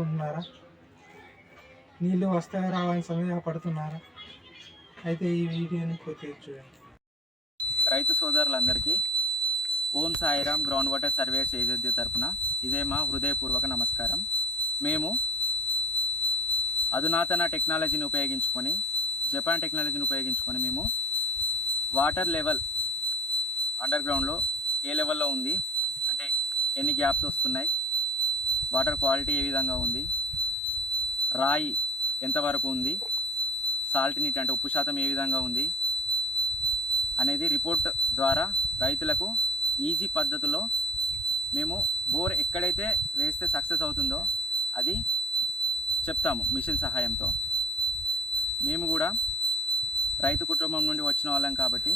అనుకుంటున్నారా? నీళ్ళు వస్తాయో రావాలని సమయం పడుతున్నారా? అయితే ఈ వీడియోని పూర్తి చూడండి. రైతు సోదరులందరికీ Om Sairam ground water surveys agency తరఫున ఇదే మా హృదయపూర్వక నమస్కారం. మేము అధునాతన టెక్నాలజీని ఉపయోగించుకొని జపాన్ టెక్నాలజీని ఉపయోగించుకొని మేము వాటర్ లెవెల్ అండర్ గ్రౌండ్లో ఏ లెవెల్లో ఉంది అంటే ఎన్ని గ్యాప్స్ వస్తున్నాయి వాటర్ క్వాలిటీ ఏ విధంగా ఉంది? రాయి ఎంతవరకు ఉంది? సాల్ట్ నీట్ అంటే ఉప్పు శాతం ఏ విధంగా ఉంది? అనేది రిపోర్ట్ ద్వారా రైతులకు ఈజీ పద్ధతిలో మేము బోర్ ఎక్కడైతే వేస్తే సక్సెస్ అవుతుందో అది చెప్తాము మిషన్ సహాయంతో. మేము కూడా రైతు కుటుంబం నుండి వచ్చిన వాళ్ళం కాబట్టి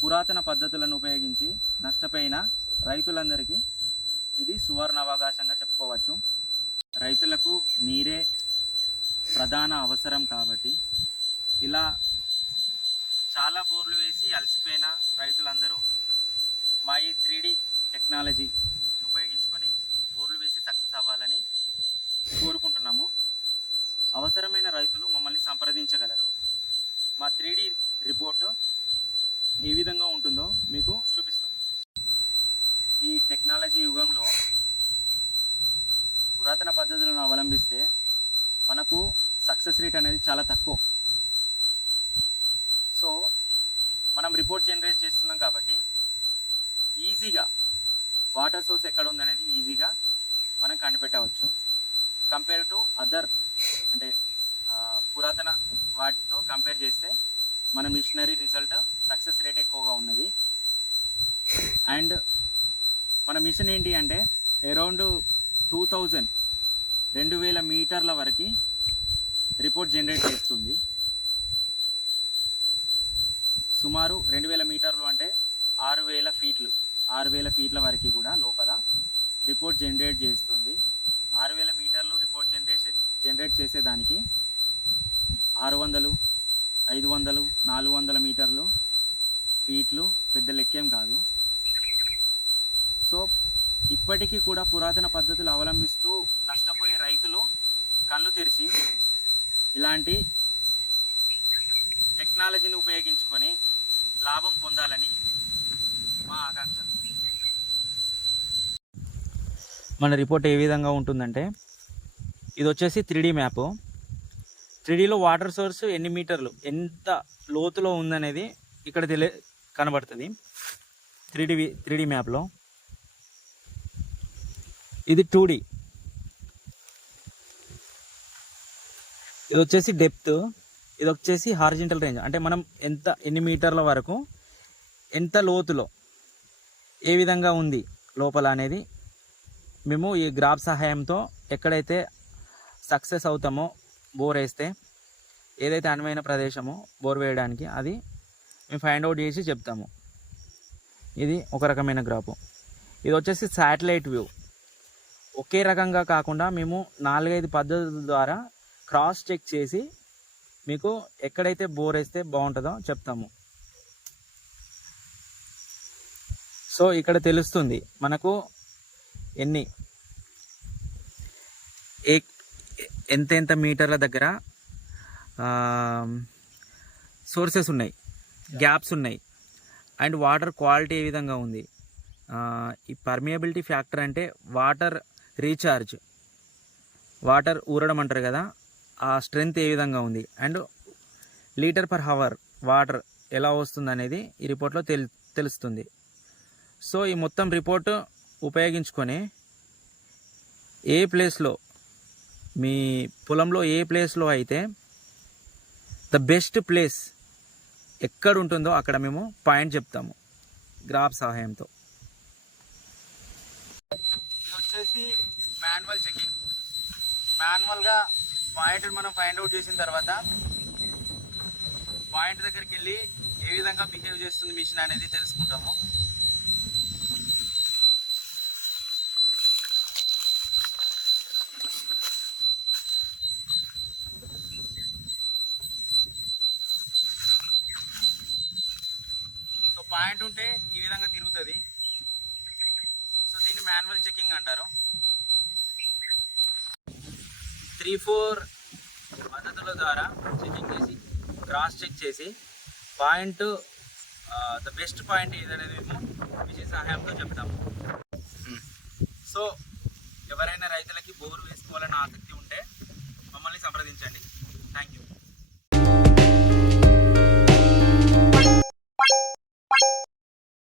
పురాతన పద్ధతులను ఉపయోగించి నష్టపోయిన రైతులందరికీ ఇది సువర్ణ అవకాశంగా చెప్పుకోవచ్చు. రైతులకు నీరే ప్రధాన అవసరం కాబట్టి ఇలా చాలా బోర్లు వేసి అలసిపోయిన రైతులందరూ మా ఈ త్రీ టెక్నాలజీ ఉపయోగించుకొని బోర్లు వేసి సక్సెస్ అవ్వాలని కోరుకుంటున్నాము. అవసరమైన రైతులు మమ్మల్ని సంప్రదించగలరు. మా త్రీ రిపోర్టు ఏ విధంగా ఉంటుందో మీకు చూపిస్తాను ఈ టెక్నాలజీ యుగంలో పురాతన పద్ధతులను అవలంబిస్తే మనకు సక్సెస్ రేట్ అనేది చాలా తక్కువ. సో మనం రిపోర్ట్ జనరేట్ చేస్తున్నాం కాబట్టి ఈజీగా వాటర్ సోర్స్ ఎక్కడ ఉందనేది ఈజీగా మనం కనిపెట్టవచ్చు. కంపేర్ టు అదర్ అంటే పురాతన వాటితో కంపేర్ చేస్తే మన మిషనరీ రిజల్ట్ సక్సెస్ రేట్ ఎక్కువగా ఉన్నది. అండ్ మన మిషన్ ఏంటి అంటే అరౌండ్ టూ థౌజండ్ రెండు వేల మీటర్ల వరకు రిపోర్ట్ జనరేట్ చేస్తుంది. సుమారు రెండు వేల మీటర్లు అంటే ఆరు వేల ఫీట్లు ఆరు వేల ఫీట్ల వరకు కూడా లోపల రిపోర్ట్ జనరేట్ చేస్తుంది. ఆరు వేల మీటర్లు రిపోర్ట్ జనరేషన్ జనరేట్ చేసేదానికి ఆరు వందలు ఐదు వందలు నాలుగు వందల మీటర్లు ఫీట్లు పెద్ద లెక్కేం కాదు. సో ఇప్పటికీ కూడా పురాతన పద్ధతులు అవలంబిస్తూ నష్టపోయే రైతులు కళ్ళు తెరిచి ఇలాంటి టెక్నాలజీని ఉపయోగించుకొని లాభం పొందాలని మా ఆకాంక్ష. మన రిపోర్ట్ ఏ విధంగా ఉంటుందంటే ఇది వచ్చేసి త్రీ మ్యాప్. త్రీడీలో వాటర్ సోర్స్ ఎన్ని మీటర్లు ఎంత లోతులో ఉందనేది ఇక్కడ తెలియ కనబడుతుంది. త్రీ డి త్రీ డి మ్యాప్లో. ఇది టూ డి ఇది వచ్చేసి డెప్త్ ఇది వచ్చేసి హార్జెంటల్ రేంజ్ అంటే మనం ఎంత ఎన్ని మీటర్ల వరకు ఎంత లోతులో ఏ విధంగా ఉంది లోపల అనేది మేము ఈ గ్రాఫ్ సహాయంతో ఎక్కడైతే సక్సెస్ అవుతామో బోర్ వేస్తే ఏదైతే అనువైన ప్రదేశమో బోర్ వేయడానికి అది మేము ఫైండ్ అవుట్ చేసి చెప్తాము. ఇది ఒక రకమైన గ్రాఫ్ ఇది వచ్చేసి శాటిలైట్ వ్యూ ఒకే రకంగా కాకుండా మేము నాలుగైదు పద్ధతుల ద్వారా క్రాస్ చెక్ చేసి మీకు ఎక్కడైతే బోర్ వేస్తే బాగుంటుందో చెప్తాము. సో ఇక్కడ తెలుస్తుంది మనకు ఎన్ని? ఏ ఎంత ఎంత మీటర్ల దగ్గర సోర్సెస్ ఉన్నాయి గ్యాప్స్ ఉన్నాయి అండ్ వాటర్ క్వాలిటీ ఏ విధంగా ఉంది? ఈ పర్మియబిలిటీ ఫ్యాక్టర్ అంటే వాటర్ రీఛార్జ్ వాటర్ ఊరడం అంటారు కదా ఆ స్ట్రెంగ్త్ ఏ విధంగా ఉంది? And litre per hour water ఎలా వస్తుంది అనేది ఈ రిపోర్ట్లో తెలు తెలుస్తుంది. సో ఈ మొత్తం రిపోర్ట్ ఉపయోగించుకొని ఏ ప్లేస్లో మీ పొలంలో ఏ ప్లేస్లో అయితే ద బెస్ట్ ప్లేస్ ఎక్కడ ఉంటుందో అక్కడ మేము పాయింట్ చెప్తాము గ్రాఫ్ సహాయంతో ఇది వచ్చేసి మాన్యువల్ చెకింగ్. మాన్యువల్గా పాయింట్ మనం ఫైండ్ అవుట్ చేసిన తర్వాత పాయింట్ దగ్గరికి వెళ్ళి ఏ విధంగా బిహేవ్ చేస్తుంది మిషన్ అనేది తెలుసుకుంటాము. సో పాయింట్ ఉంటే ఈ విధంగా తిరుగుతుంది. దీన్ని మాన్యువల్ చెకింగ్ అంటారు. త్రీ ఫోర్ పద్ధతుల ద్వారా చెకింగ్ చేసి క్రాస్ చెక్ చేసి పాయింట్ ద బెస్ట్ పాయింట్ ఏదనేది మేము మిషన్ సహాయంతో చెప్తాము. సో ఎవరైనా రైతులకి బోరు